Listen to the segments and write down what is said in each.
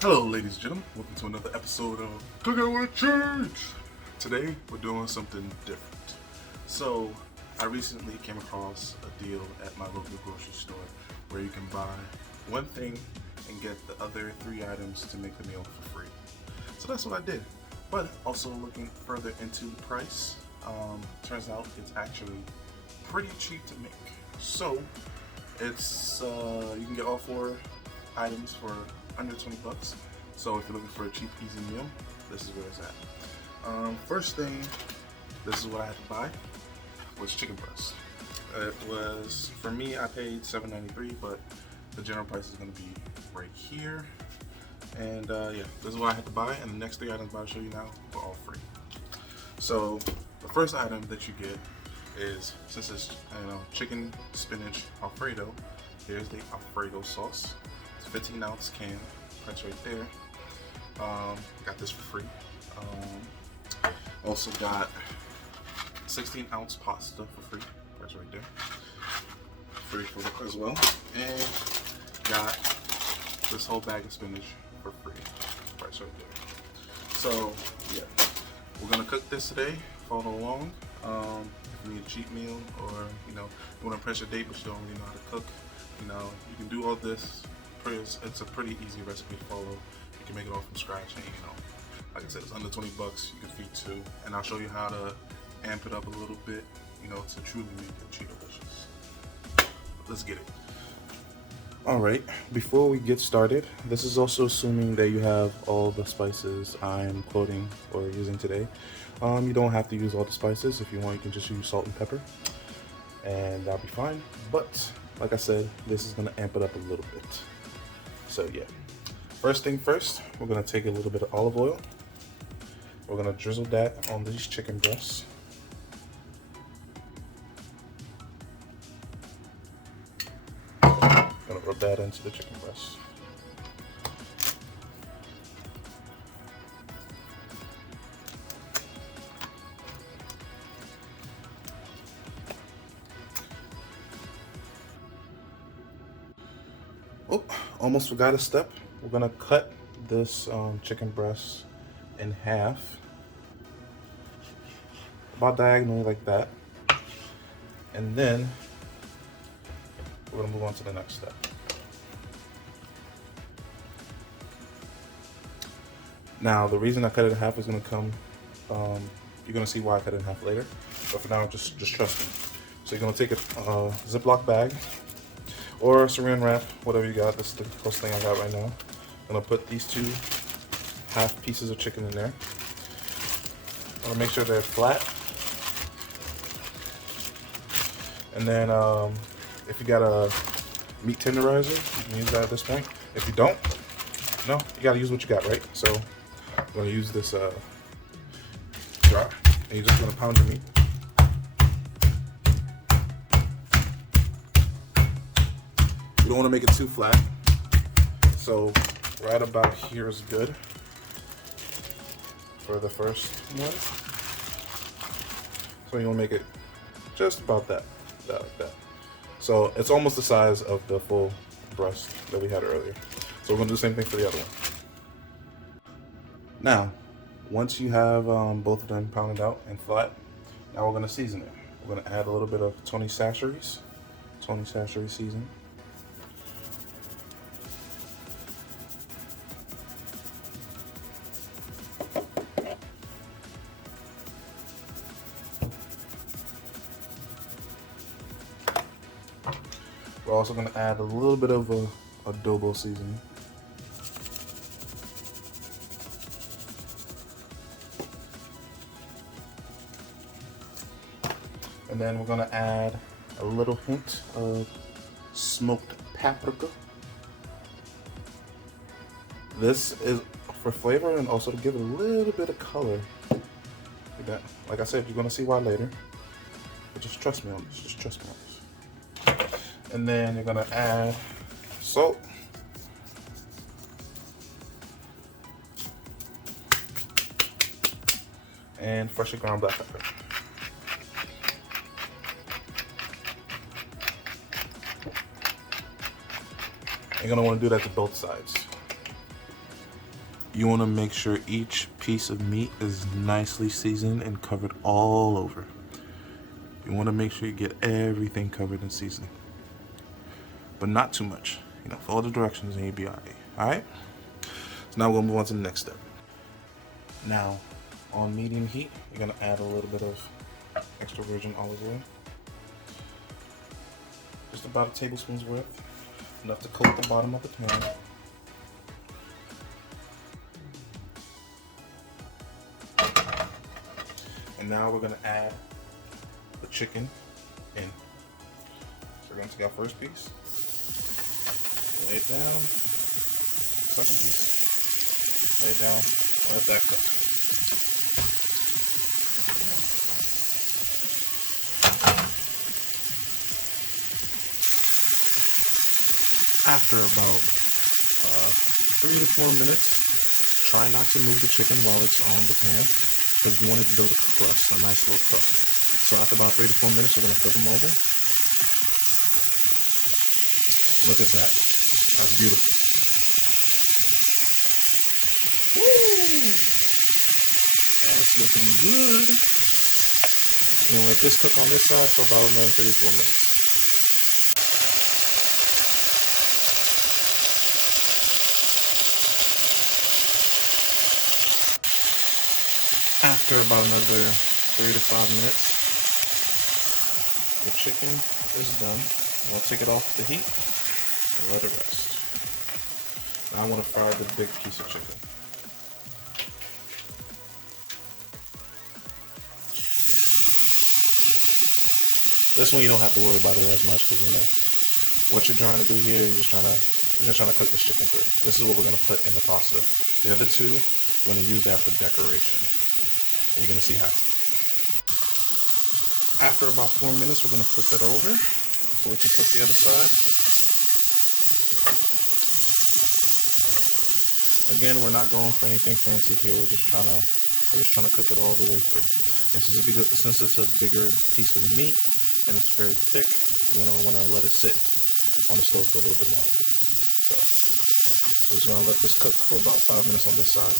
Hello ladies and gentlemen, welcome to another episode of Cooking with Cheats. Today we're doing something different. So I recently came across a deal at my local grocery store where you can buy one thing and get the other 3 items to make the meal for free. So that's what I did. But also looking further into the price, turns out it's actually pretty cheap to make. So it's you can get all 4 items for under 20 bucks. So if you're looking for a cheap, easy meal, this is where it's at. First thing, this is what I had to buy, was chicken breast. It was, for me, I paid $7.93, but the general price is gonna be right here. And yeah, this is what I had to buy, and the next 3 items I'll show you now are all free. So the first item that you get is, since it's chicken spinach Alfredo, here's the Alfredo sauce. It's a 15-ounce can, price right there. Got this for free. Also got 16-ounce pasta for free, price right there. Free for as well. And got this whole bag of spinach for free, price right there. So yeah, we're gonna cook this today. Follow along. If you need a cheat meal, or you want to impress your date but you don't really know how to cook, you can do all this. It's a pretty easy recipe to follow. You can make it all from scratch, and like I said, it's under 20 bucks. You can feed 2, and I'll show you how to amp it up a little bit, to truly make it cheat delicious. Let's get it. All right, before we get started, this is also assuming that you have all the spices I'm quoting or using today. You don't have to use all the spices. If you want, you can just use salt and pepper, and that'll be fine. But like I said, this is gonna amp it up a little bit. So yeah, first thing first, we're gonna take a little bit of olive oil. We're gonna drizzle that on these chicken breasts. Gonna rub that into the chicken breast. Oh, almost forgot a step. We're gonna cut this chicken breast in half, about diagonally like that, and then we're gonna move on to the next step. Now, the reason I cut it in half is gonna come, you're gonna see why I cut it in half later, but for now, just trust me. So you're gonna take a Ziploc bag, or saran wrap, whatever you got. This is the closest thing I got right now. I'm gonna put these 2 half pieces of chicken in there. I'm gonna make sure they're flat. And then if you got a meat tenderizer, you can use that at this point. If you don't, you gotta use what you got, right? So I'm gonna use this jar, and you're just gonna pound your meat. You don't want to make it too flat, so right about here is good for the first one. So you want to make it just about that like that. So it's almost the size of the full breast that we had earlier. So we're gonna do the same thing for the other one. Now, once you have both of them pounded out and flat, now we're gonna season it. We're gonna add a little bit of Tony Chachere seasoning. We're also going to add a little bit of adobo seasoning. And then we're going to add a little hint of smoked paprika. This is for flavor and also to give it a little bit of color. Like I said, you're going to see why later. But just trust me on this. Just trust me on this. And then you're gonna add salt, and freshly ground black pepper. You're gonna want to do that to both sides. You want to make sure each piece of meat is nicely seasoned and covered all over. You want to make sure you get everything covered and seasoned, but not too much. You know, follow the directions and you'll be alright. Alright? So now we're going to move on to the next step. Now, on medium heat, you're going to add a little bit of extra virgin olive oil. Just about a tablespoon's worth. Enough to coat the bottom of the pan. And now we're going to add the chicken in. So we're going to take our first piece, lay it down, second piece, lay it down, and let that cook. After about 3 to 4 minutes, try not to move the chicken while it's on the pan, because you want it to build a crust, a nice little crust. So after about 3 to 4 minutes, we're going to flip them over. Look at that. That's beautiful. Woo! That's looking good. We're going to let this cook on this side for about another 3 to 4 minutes. After about another 3 to 5 minutes, your chicken is done. I'm going to take it off the heat and let it rest. Now I want to fry the big piece of chicken. This one you don't have to worry about it as much, because you know what you're trying to do here. You're just trying to cook this chicken through. This is what we're going to put in the pasta. The other two, we're going to use that for decoration. And you're going to see how. After about 4 minutes, we're going to flip it over so we can cook the other side. Again, we're not going for anything fancy here. We're just trying to cook it all the way through. And since it's a bigger piece of meat and it's very thick, you're going to want to let it sit on the stove for a little bit longer. So we're just going to let this cook for about 5 minutes on this side.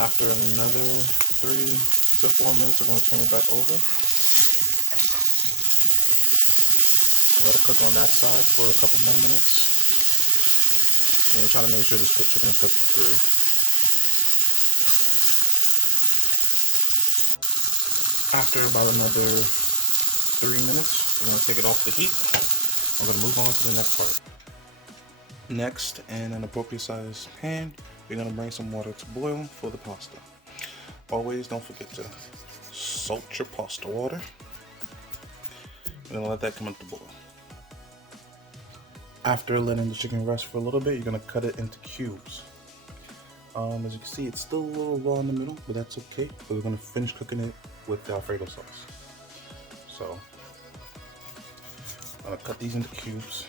After another 3 to 4 minutes, we're going to turn it back over and let it cook on that side for a couple more minutes. And we're trying to make sure this chicken is cooked through. After about another 3 minutes, we're going to take it off the heat. We're going to move on to the next part. Next, in an appropriate sized pan, you're going to bring some water to boil for the pasta. Always don't forget to salt your pasta water. You're going to let that come up to boil. After letting the chicken rest for a little bit, you're going to cut it into cubes. As you can see, it's still a little raw in the middle, but that's okay, because we're going to finish cooking it with the Alfredo sauce. So, I'm going to cut these into cubes.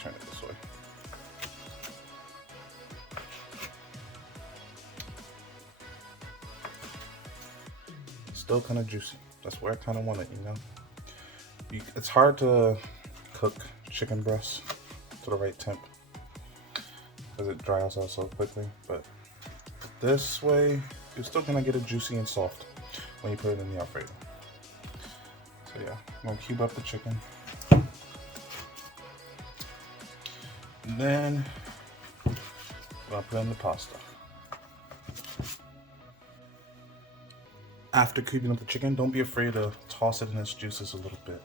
Turn it this way. Still kind of juicy. That's where I kind of want it, you know? It's hard to cook chicken breasts to the right temp because it dries out so quickly, but this way you're still gonna get it juicy and soft when you put it in the Alfredo. So yeah, I'm gonna cube up the chicken, and then I'm gonna put in the pasta. After cubing up the chicken, don't be afraid to toss it in its juices a little bit.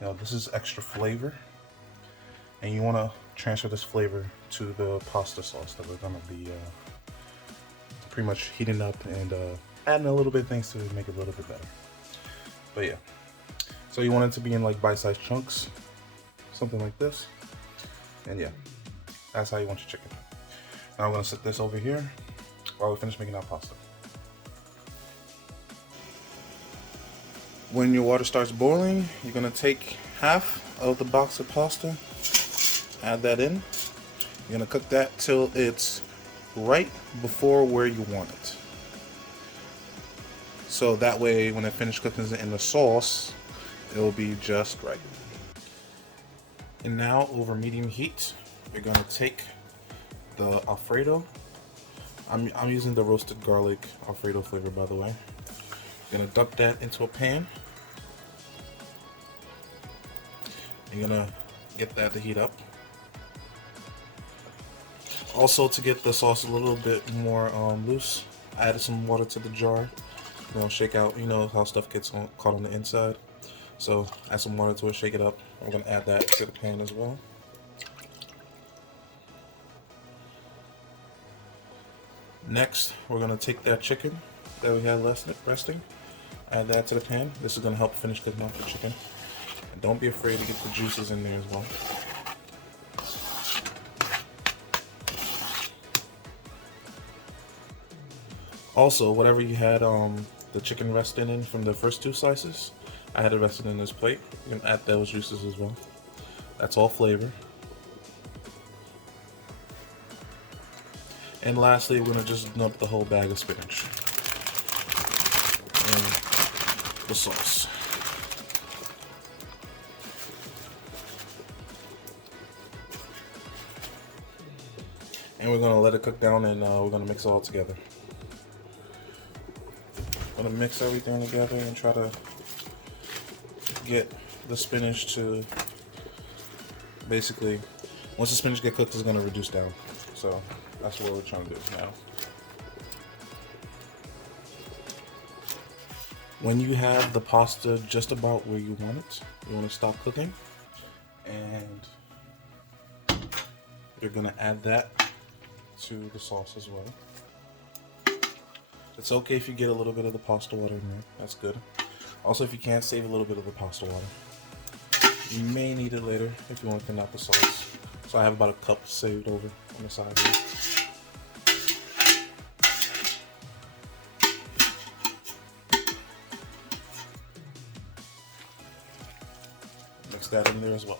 You know, this is extra flavor, and you want to transfer this flavor to the pasta sauce that we're going to be pretty much heating up and adding a little bit of things to make it a little bit better. But yeah, so you want it to be in like bite-sized chunks, something like this, and yeah, that's how you want your chicken. Now I'm going to set this over here while we finish making our pasta. When your water starts boiling, you're going to take half of the box of pasta, add that in. You're going to cook that till it's right before where you want it. So that way when it finishes cooking in the sauce, it will be just right. And now over medium heat, you're going to take the Alfredo. I'm using the roasted garlic Alfredo flavor, by the way. Gonna dump that into a pan. You're gonna get that to heat up. Also, to get the sauce a little bit more loose, I added some water to the jar. You know, shake out. You know how stuff gets caught on the inside. So add some water to it, shake it up. We're gonna add that to the pan as well. Next, we're gonna take that chicken that we had resting, add that to the pan. This is gonna help finish cooking off the chicken. And don't be afraid to get the juices in there as well. Also, whatever you had the chicken resting in from the first 2 slices, I had it rested in this plate. You can add those juices as well. That's all flavor. And lastly, we're gonna just dump the whole bag of spinach and the sauce. And we're gonna let it cook down, and we're gonna mix it all together. I'm gonna mix everything together and try to get the spinach to basically, once the spinach gets cooked, it's gonna reduce down. So that's what we're trying to do now. When you have the pasta just about where you want it, you want to stop cooking, and you're gonna add that to the sauce as well. It's okay if you get a little bit of the pasta water in there. That's good. Also, if you can't, save a little bit of the pasta water. You may need it later if you want to thin out the sauce. So I have about a cup saved over on the side here. Mix that in there as well.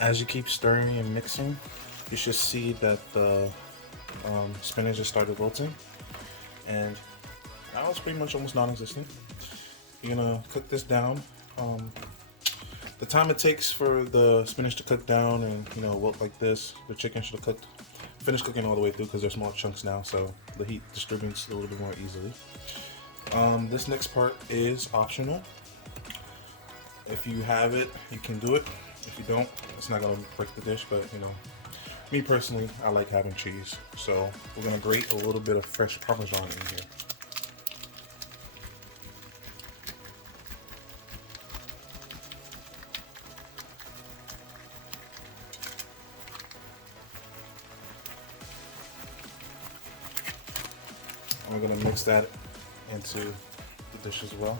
As you keep stirring and mixing, you should see that the spinach has started wilting, and now it's pretty much almost non-existent. You're gonna cook this down. The time it takes for the spinach to cook down and wilt like this, the chicken should have finished cooking all the way through because they're small chunks now, so the heat distributes a little bit more easily. This next part is optional. If you have it, you can do it. If you don't, it's not gonna break the dish, but me personally, I like having cheese. So we're gonna grate a little bit of fresh Parmesan in here. And we're gonna mix that into the dish as well.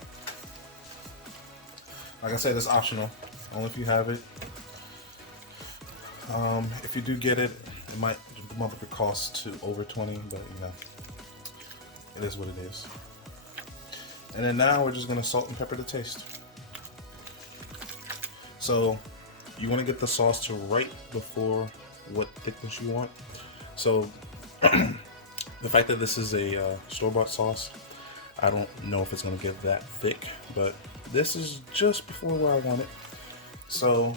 Like I said, it's optional. Only if you have it. If you do get it, it might bump up the cost to over 20, but it is what it is. And then now we're just gonna salt and pepper to taste. So you want to get the sauce to right before what thickness you want. So the fact that this is a store-bought sauce, I don't know if it's gonna get that thick, but this is just before where I want it. So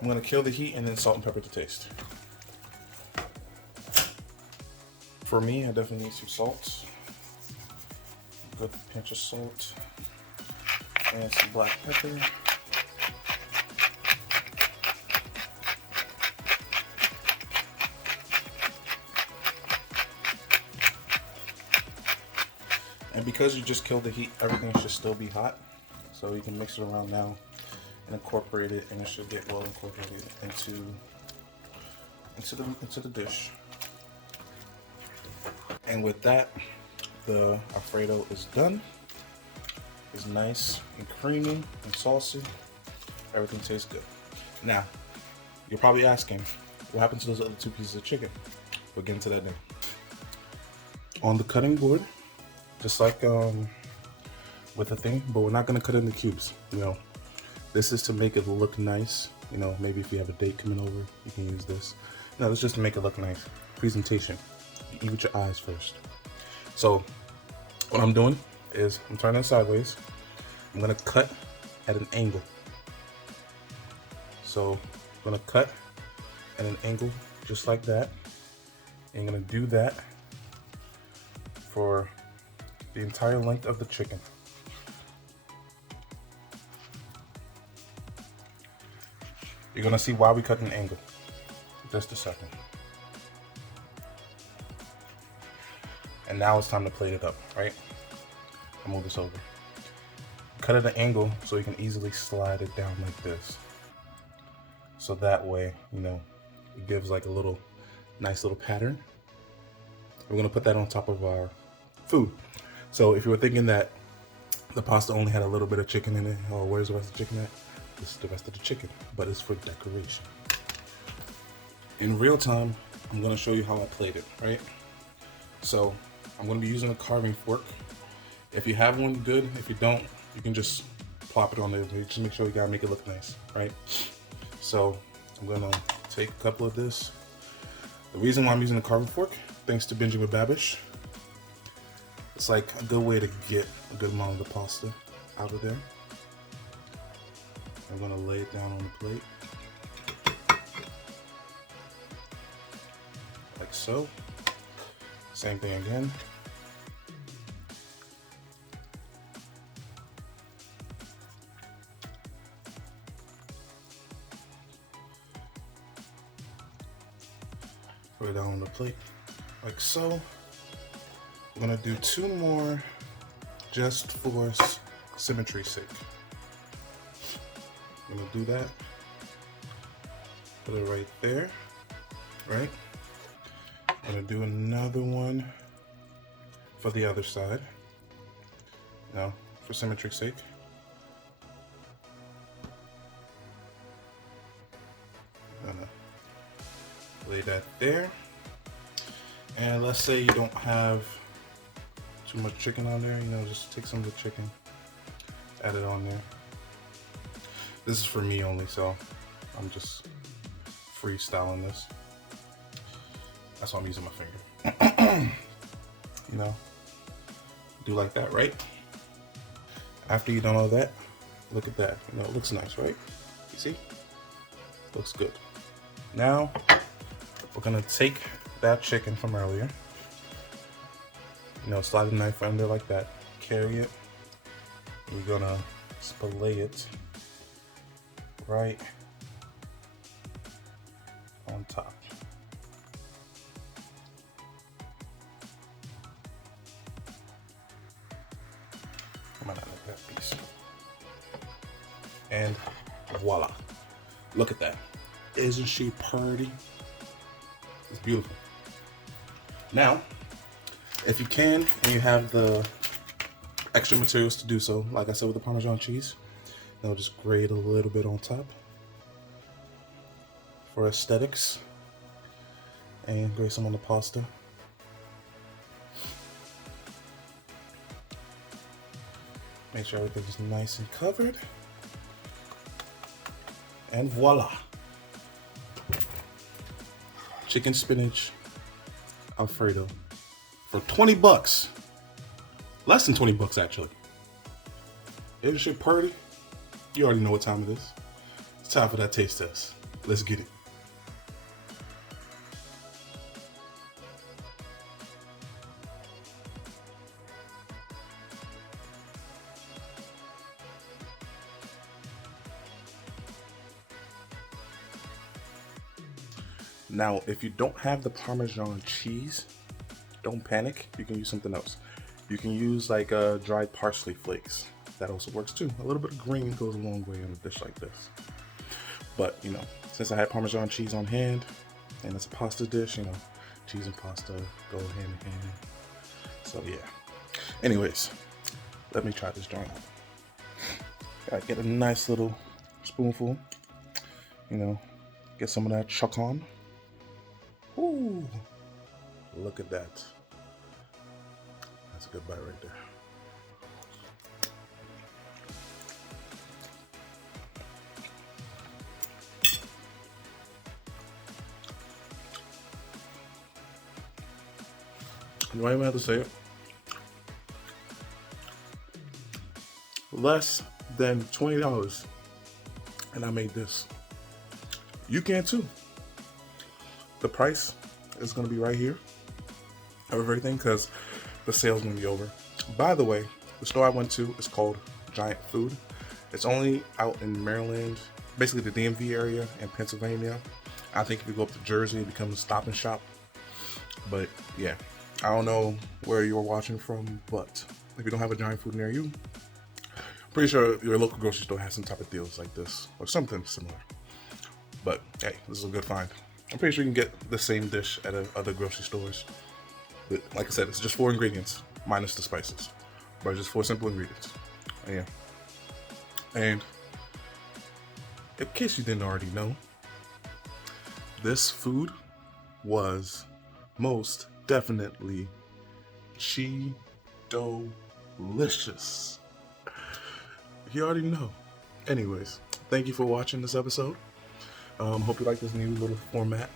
I'm gonna kill the heat and then salt and pepper to taste. For me, I definitely need some salt, a good pinch of salt, and some black pepper. And because you just killed the heat, everything should still be hot. So you can mix it around now and incorporate it, and it should get well incorporated into the dish. And with that, the Alfredo is done. It's nice and creamy and saucy. Everything tastes good. Now, you're probably asking, what happened to those other 2 pieces of chicken? We'll get into that now. On the cutting board, just like with a thing, but we're not gonna cut it into cubes. This is to make it look nice. Maybe if you have a date coming over, you can use this. No, it's just to make it look nice. Presentation. You eat with your eyes first. So what I'm doing is I'm turning it sideways. I'm gonna cut at an angle. So I'm gonna cut at an angle just like that. And I'm gonna do that for the entire length of the chicken. You're gonna see why we cut an angle. Just a second. And now it's time to plate it up, right? I'll move this over. Cut at an angle so you can easily slide it down like this. So that way, you know, it gives like a nice little pattern. We're gonna put that on top of our food. So if you were thinking that the pasta only had a little bit of chicken in it, oh, where's the rest of the chicken at? This is the rest of the chicken, but it's for decoration. In real time, I'm gonna show you how I plate it, right? So I'm gonna be using a carving fork. If you have one, good. If you don't, you can just plop it on there. Just make sure you gotta make it look nice, right? So I'm gonna take a couple of this. The reason why I'm using a carving fork, thanks to Benjamin Babish, it's like a good way to get a good amount of the pasta out of there. I'm gonna lay it down on the plate. Like so. Same thing again. Put it down on the plate, like so. I'm gonna do 2 more just for symmetry's sake. I'm gonna do that. Put it right there, right? I'm gonna do another one for the other side. Now, for symmetry's sake. I'm gonna lay that there. And let's say you don't have too much chicken on there, you know, just take some of the chicken, add it on there. This is for me only, so I'm just freestyling this. That's why I'm using my finger. You know, do like that, right? After you've done all that, look at that. You know, it looks nice, right? You see? Looks good. Now, we're gonna take that chicken from earlier. You know, slide the knife under like that. Carry it. And you're gonna spillate it right on top. Come on, I like that piece. And voila. Look at that. Isn't she pretty? It's beautiful. Now, if you can and you have the extra materials to do so, like I said with the Parmesan cheese, I'll just grate a little bit on top for aesthetics, and grate some on the pasta. Make sure everything's nice and covered. And voila! Chicken spinach Alfredo for 20 bucks. Less than 20 bucks actually. Isn't shit pretty? You already know what time it is. It's time for that taste test. Let's get it. Now, if you don't have the Parmesan cheese, don't panic. You can use something else. You can use like dried parsley flakes. That also works too. A little bit of green goes a long way in a dish like this. But, you know, since I had Parmesan cheese on hand, and it's a pasta dish, you know, cheese and pasta go hand in hand. So yeah. Anyways, let me try this joint out. Gotta get a nice little spoonful. You know, get some of that chachere. Ooh, look at that. That's a good bite right there. You might even have to say it. Less than $20, and I made this. You can too. The price is gonna be right here of everything because the sale's gonna be over. By the way, the store I went to is called Giant Food. It's only out in Maryland, basically the DMV area, and Pennsylvania. I think if you go up to Jersey, it becomes a Stop and Shop. But yeah, I don't know where you're watching from, but if you don't have a Giant Food near you, pretty sure your local grocery store has some type of deals like this or something similar. But hey, this is a good find. I'm pretty sure you can get the same dish at other grocery stores. But like I said, it's just 4 ingredients minus the spices, but just 4 simple ingredients. And yeah. And in case you didn't already know, this food was most definitely Cheeto-licious. You already know. Anyways, thank you for watching this episode. Hope you like this new little format.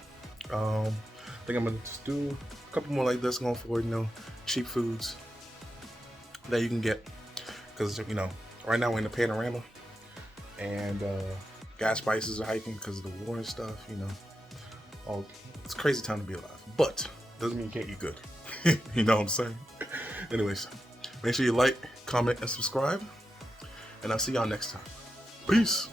I think I'm gonna just do a couple more like this going forward. You know, cheap foods that you can get because right now we're in the panorama and gas prices are hiking because of the war and stuff. Oh, it's a crazy time to be alive, but doesn't mean you can't eat good. You know what I'm saying? Anyways, make sure you like, comment, and subscribe. And I'll see y'all next time. Peace.